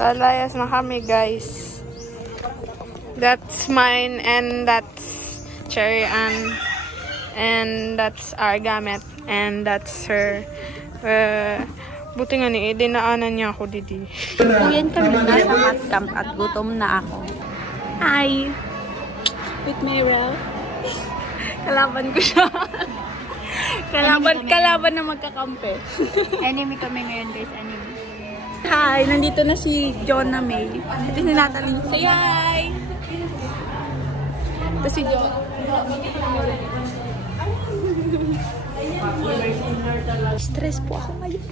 Lalayas na kami, guys. That's mine and that's Cherry Ann. And that's our gamit. And that's her. Buti nga ni dinaanan niya ako didi. Uyan kami na sa math camp at gutom na ako. Hi! With Meryl. Kalaban ko siya. Kalaban na magkakampi. Enemy kami ngayon, guys. Enemy. Hi! Nandito na si Jonah May. Ito si Natalie. Say hi! Ito si John. Stress po ako ngayon.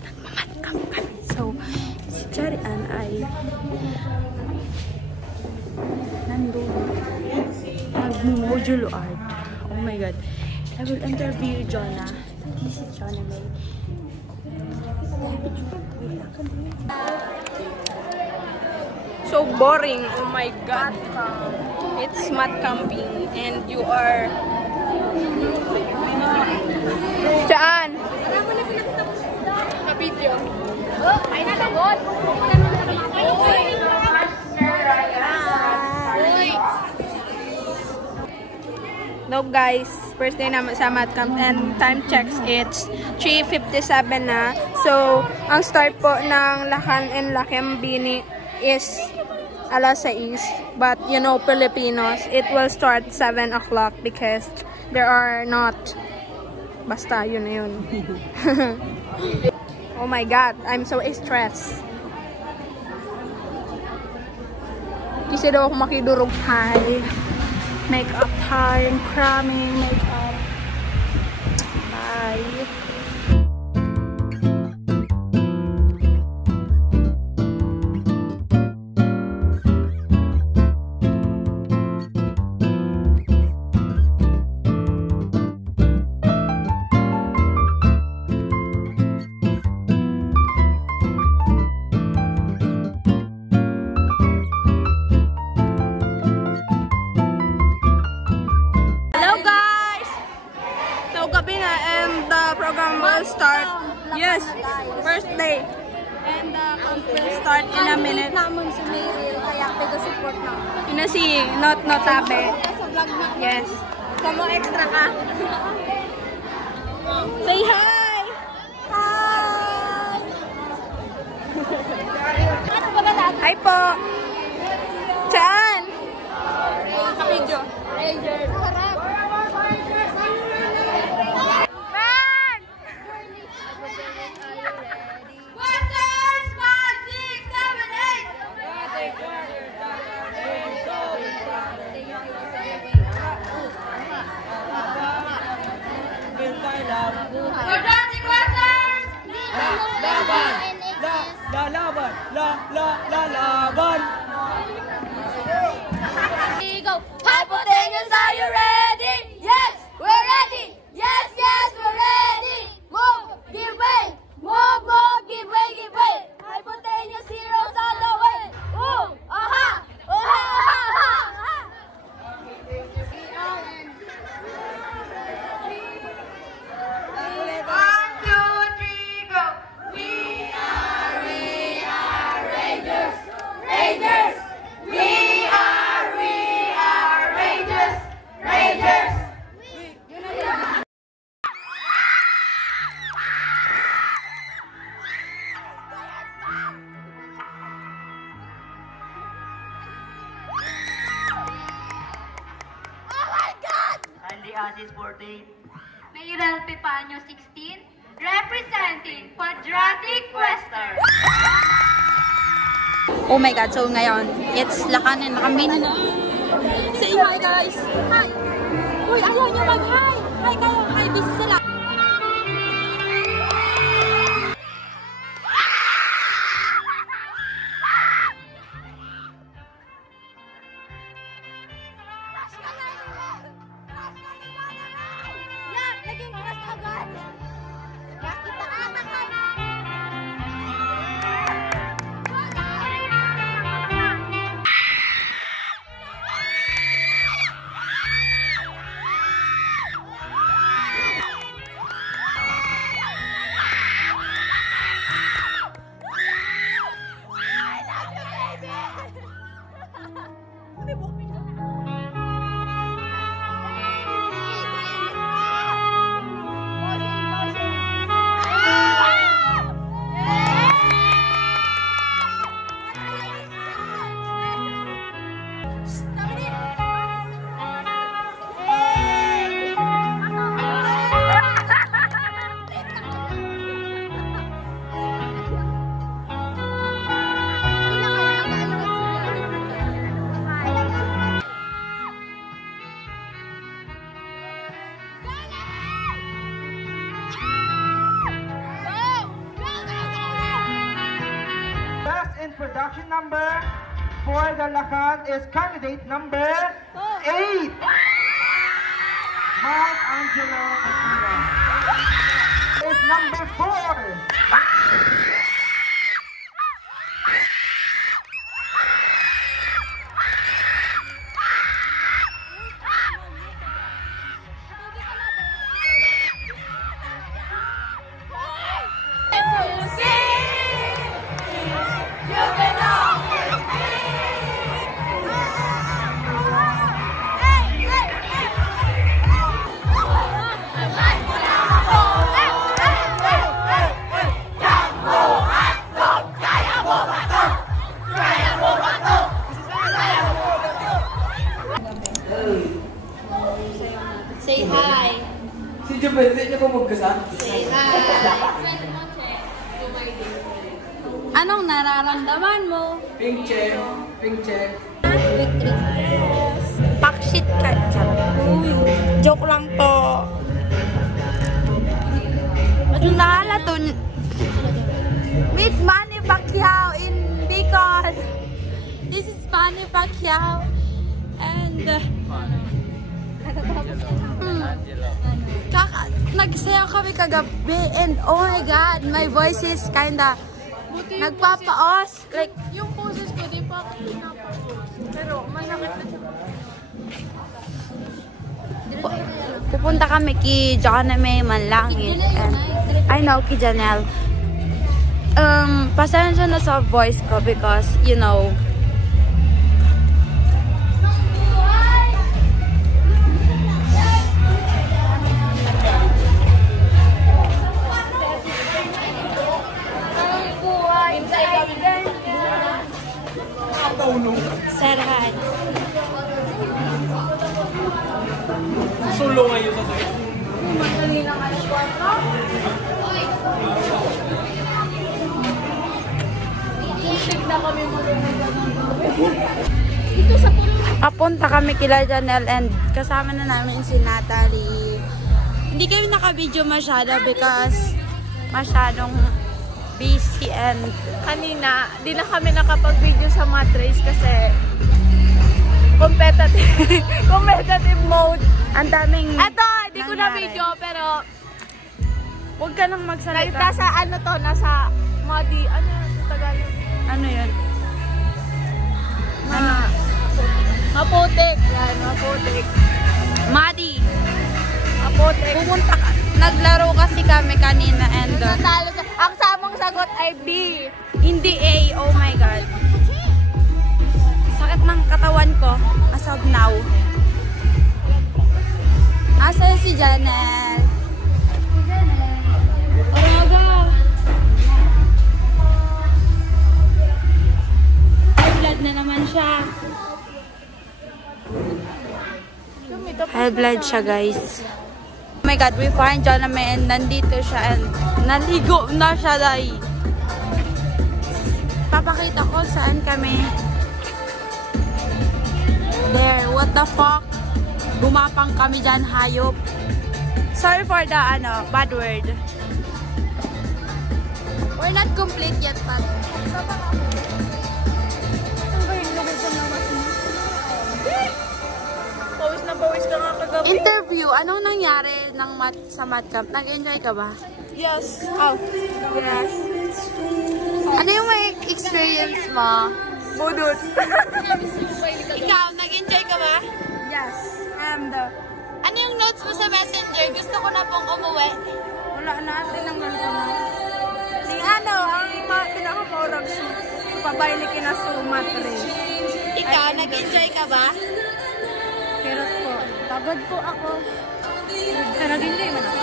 Nagmamatkam kami. So, si Cherry Ann ay nandun. Nag-modulo art. Oh my God. I will interview Jonah. This is Jonah May. So boring. Oh my God. It's mat camping and you are... Saan? Sa video. Ay, nalagod! No guys, first day naman sa mat camp and time checks it's 3:57 na. So, ang start po ng Lakan and Lakembini is alas 6. But you know, Filipinos, it will start 7 o'clock because there are not... Basta, yun na yun. Oh my God, I'm so stressed. Kasi daw ako makidurog. Hi. Makeup time, cramming, makeup. Bye. Start. Yes, first day. And the camp will start in a minute. Naman si Meryl, kaya pag-support na. Yun na si Not Notabe. Yes. Kamo extra ka. Say hi! Hi! Hi po! Saan? Kapidyo. Laban! Go! Hypotenuse, are you ready? Yes, we're ready! Yes, yes, we're ready! Move! Give way! Move, move! Give way, give way! Hypotenuse heroes on the way! Ooh! Aha! Aha! Aha! Aha! Asis 14. Meryl Pepaño 16, representing Quadratic Western. Oh my God, so ngayon, it's Lakan and Lakembini na. Say hi guys! Hi! Uy, ayaw nyo mag-hi! Hi kayo! Hi, busy sila! best introduction number for the Lakan is candidate number 8. Mark Angelo Aquila. Is number 4. Say hi. Si Jubel, hindi niya po magkasama. Say hi. Anong nararamdaman mo? Pink check. Pink check. Pakshit ka. Joke lang po. Naalala to. Meet Manny Pacquiao in Bicol. This is Manny Pacquiao. And nagsayaw kami kagabi and oh my god, my voice is kinda nagpapaos. Like, Yung poses ko, di pa ako pinapaos. Pero masakit na siya. pupunta kami kay Joname Manlangit and I know kay Janelle. Pasensya na sa voice ko because, you know, Sarhan. Sulo ngayon sa sakit. Papunta kami kila Janelle and kasama na namin si Natalie. Hindi kami naka-video masyado because masyadong busy and Kanina, di na kami nakapag-video sa matrace kasi competitive mode. ang daming Eto, di ko na nangyari. video pero Huwag ka nang magsalita. nasa ano to, nasa muddy, ano sa Tagalog? Ano yun? Maputik. Yan, maputik. Madi, Maputik. pumunta ka. Naglaro kasi kami kanina and Natalo sa, ang samang sagot ay B. hindi A. Oh my God. Sakit ng katawan ko as of now. Asa si Janelle? Oraga. High blood na naman siya. High blood siya, guys. Oh my God, we find Joname and nandito siya and naligo na siya, dahil. Papakita ko saan kami. There, what the fuck? Gumapang kami dyan, hayop. Sorry for the, bad word. We're not complete yet, but... Pawis na pawis ka nga kagabi. Interview, anong nangyari sa math camp? Nag-enjoy ka ba? Yes. Oh. Yes. Ano yung may experience mo? Budot. Ikaw, nag-enjoy ka ba? Yes. And Ano yung notes mo sa messenger? Gusto ko na pong umuwi. wala na tinanggal ko na. Ning ang pinakamaurag pabayli kinasumat rin. Ikaw, nag-enjoy ka ba? Pero po, pagod po ako. Pero nag-enjoy man ako.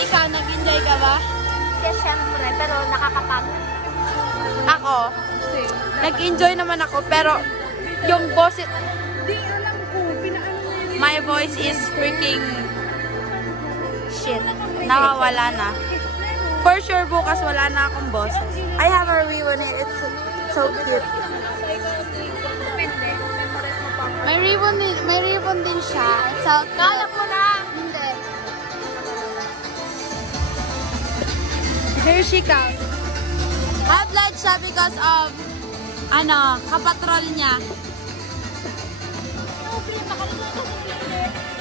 Ikaw, nag-enjoy ka ba? Yes, syempre. Pero nakakapagod. Ako, nag-enjoy naman ako, pero yung boses, Di alam ko, my voice is freaking shit. Nawawala na. For sure, bukas wala na akong boss. I have a ribbon here. It's so cute. May ribbon din siya. So, kaya mo na. Hindi. Here she comes. High blood siya because of, kapatrol niya.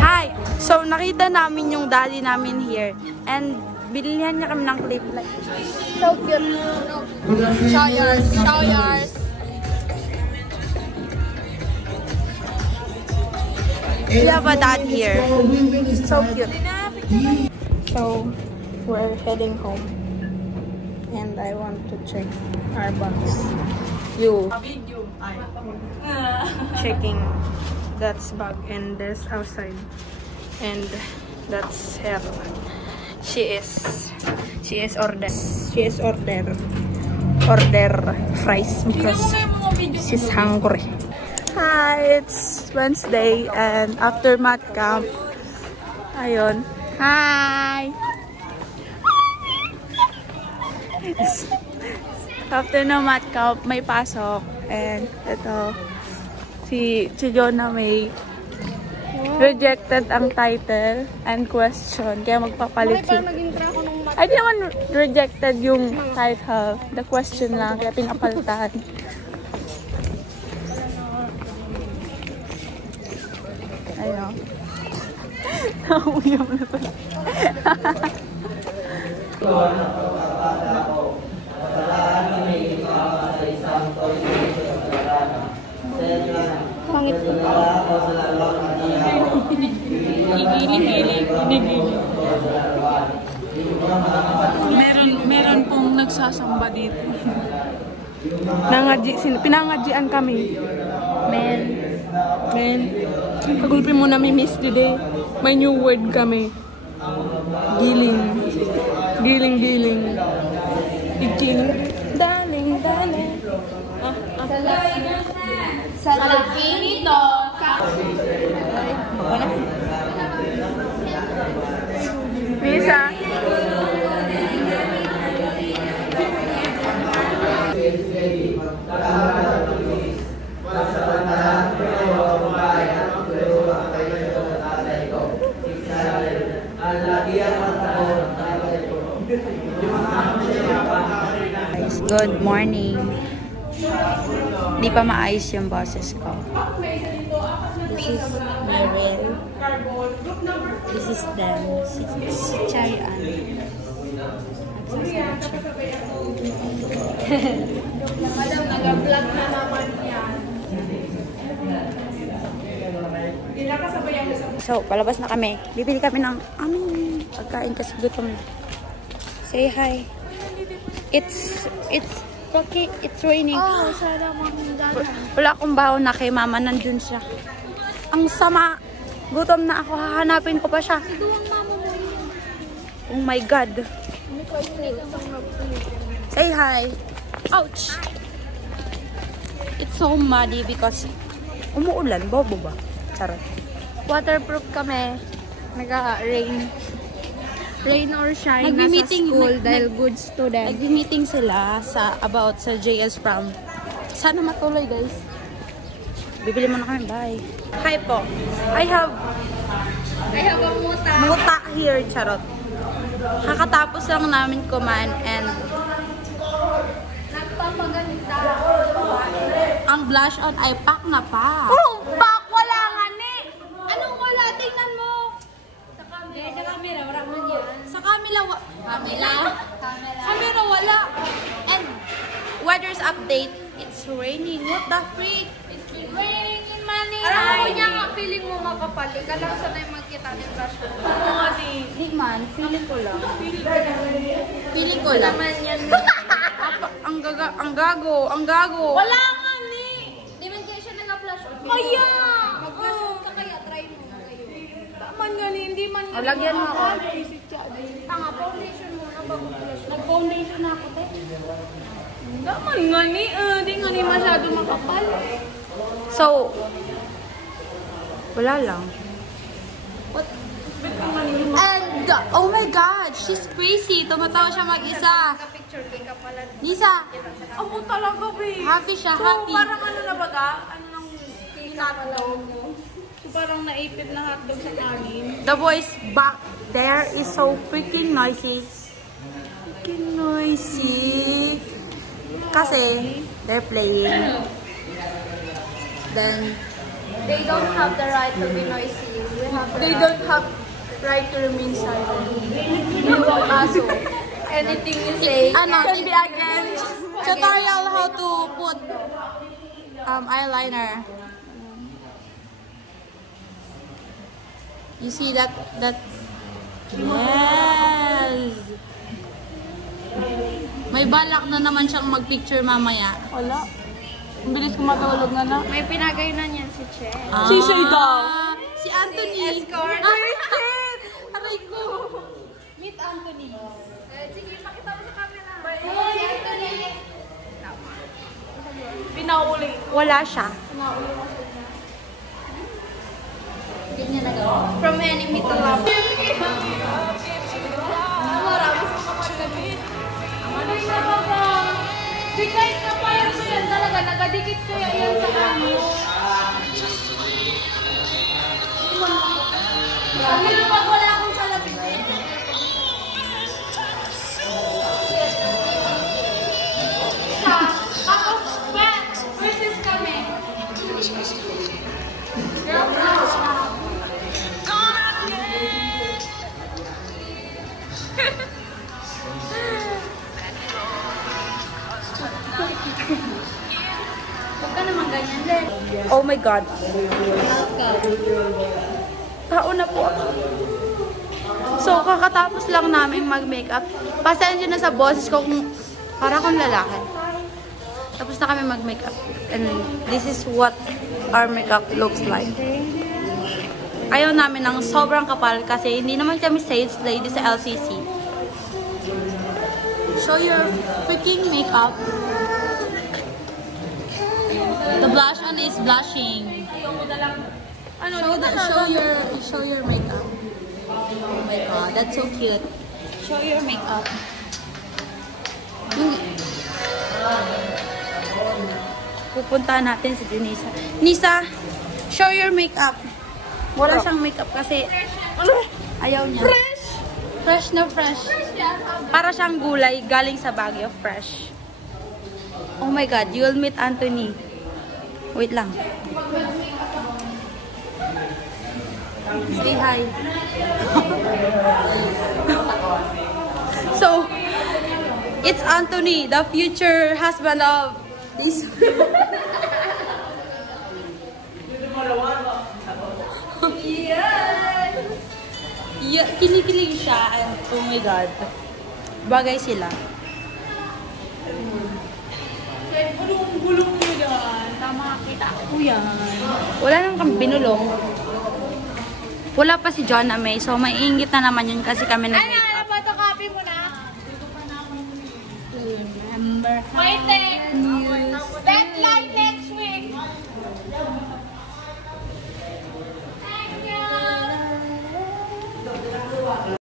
Hi! So, nakita namin yung daddy namin here. And, binilihan niya kami ng clip light. So cute. Show yours. Show yours. We have a dad here. So cute. So, we're heading home. And I want to check our box. Checking that's bag and this outside. And that's her. She is order fries because she's hungry. Hi, it's Wednesday and after math camp, ayun. Hi! After no math camp, may pasok. And ito, si Jonah may rejected ang title and question. Kaya magpapalit siya. Ay, di naman rejected yung title. The question lang. Kaya pinapalitan. Ayun. Nakuyam na to. Pangit ko. Meron pong nagsasamba dito. Pinangadjian kami. Men. Pagulpin mo na miss today. May new word kami. Giling. Itching. Darling. Sa laki nito, Misa. good morning. Di pa maayos yung boses ko. This is Mirel. This is them. Si Chayan. Nag-vlog na naman yan. So, palabas na kami. Bibili kami ng pagkain kasi gutom. Say hi. It's okay. It's raining. Oh, sana mga Wala akong baon na kay mama. Nandun siya. Ang sama. Gutom na ako. Hahanapin ko pa siya. Oh my God. Say hi. Ouch. It's so muddy because umuulan. Bobo ba? Charot. waterproof kami. Nag-rain. Rain or shine nasa school dahil good student. Nag-meeting sila about sa JS Prom. Sana matuloy, guys. Bibili mo na kami. Bye. Hi po. I have a muta. muta here. Charot. Kakatapos lang namin kumain and Nagpapaganda. ang blush on ay pack na pa. Pak! Wala nga ni! Anong wala? Tingnan mo! Sa camera, wala man yan. Sa Camila wala. And weather's update. It's raining. What the freak? It's been raining in Manila. Alam ko niya nga, feeling mo makapali. Ka lang sanay magkita ng brush ko. Oo, Di man. Feeling ko lang. Feeling ko lang. naman yan. Ang gago. Wala nga ni! Di man kayo siya nag-flash on. Kaya! Mag-flash on ka kaya, try mo na kayo. Taman nga ni, hindi man nga. Lagyan mo ako. Tanga, foundation muna bago flash on. Nag-foundation na ako, te. Taman nga ni, di nga ni masyado makapal. So, wala lang. What? And, oh my God, she's crazy. Tumatawa siya mag-isa. Picture kay kapalan. Lisa, Amo talaga, babe. happy siya, So, happy. parang ano na ba ka? Ano nang hotdog? So, parang naipit na hotdog sa kanin. The voice back there is so freaking noisy. Freaking noisy. Kasi, they're playing. Then, They don't have the right to be noisy. They don't have right to remain silent. Iwang aso. Anything you say can be against. tutorial how to put eyeliner. You see that yes. May balak na naman siyang mag-picture mamaya. Wala. Ang bilis ko matulog na. May pinagay na niyan si Che. Si Shay daw. Si Anthony. Escort. Aray ko. Meet Anthony. Sige, pakita mo sa camera. Pinauli. Wala siya. Hindi niya nagawa. From enemy to love. Di kahit kapayang ko yan talaga, nagadikit ko yan sa ano. Pero pag wala akong salapin eh. Ako, versus kami. Huwag ka naman ganyan din. Oh my God. Tao na po ako. So, kakatapos lang namin mag-makeup. Pasensya na sa boses ko kung para akong lalaki. Tapos na kami mag-makeup. And this is what our makeup looks like. Ayaw namin ng sobrang kapal kasi hindi naman kami sales lady sa LCC. Show your freaking makeup. The blush on is blushing. Show your makeup. Oh my God, that's so cute. Show your makeup. Pupuntahan natin si Denisa. Nisa, show your makeup. Wala siyang makeup kasi ayaw niya. Fresh! Fresh na fresh. Para siyang gulay galing sa Baguio. Fresh. Oh my God, you will meet Anthony. Wait lang. Say hi. So, it's Anthony, the future husband of this. Yeah, kinikilig siya. And, oh my God. Bagay sila. Bulong mo yan. Tama kita ko yan. Wala nang kami binulong. Wala pa si John na May. So, maiingit na naman yun kasi kami nag-makeup. Photocopy mo na. Remember how... Wait,